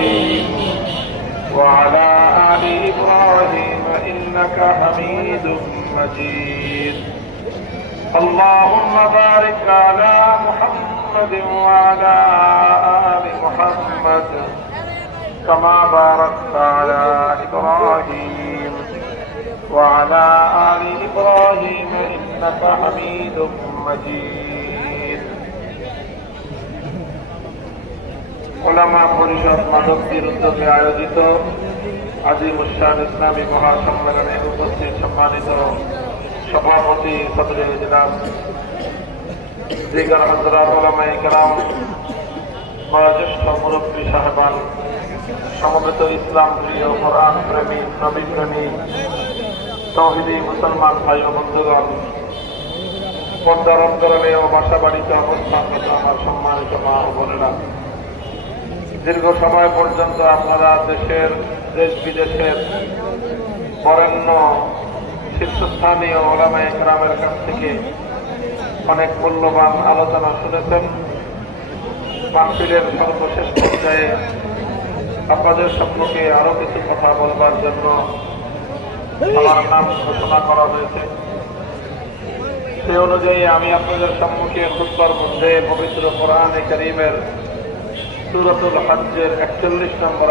إبراهيم وعلى آل إبراهيم إنك حميد مجيد اللهم بارك على محمد وعلى آل محمد كما باركت على إبراهيم وعلى آل إبراهيم إنك حميد مجيد উলামা পরিষদ মাধবদীর উদ্যোগে আয়োজিত আজিমুস শান ইসলামী মহাসম্মেলনে উপস্থিত সম্মানিত সভাপতি সদরে ইজলাস দিগার হযরত উলামায়ে কেরাম বয়োজ্যেষ্ঠ মুরব্বী সাহেবান সমবেত ইসলাম প্রিয় কোরআন প্রেমী নবী প্রেমী তাওহীদি মুসলমান ভাই ও বন্ধুগণ পর্দার অন্তরালে ও বাসা বাড়িতে অবস্থানরত আমার সম্মানিত মা ও বোনেরা, দীর্ঘ সময় পর্যন্ত আপনারা দেশ বিদেশের বরেণ্য শীর্ষস্থানীয় উলামায়ে কেরামের কাছ থেকে অনেক মূল্যবান আলোচনা শুনেছেন। মাহফিলের সর্বশেষ পর্যায়ে আপনাদের সম্মুখে আরো কিছু কথা বলবার জন্য আমার নাম ঘোষণা করা হয়েছে। সে অনুযায়ী আমি আপনাদের সম্মুখে খুতবার মধ্যে পবিত্র কোরআনে কারীমের সূরাতুল হজ্জের 41 নম্বর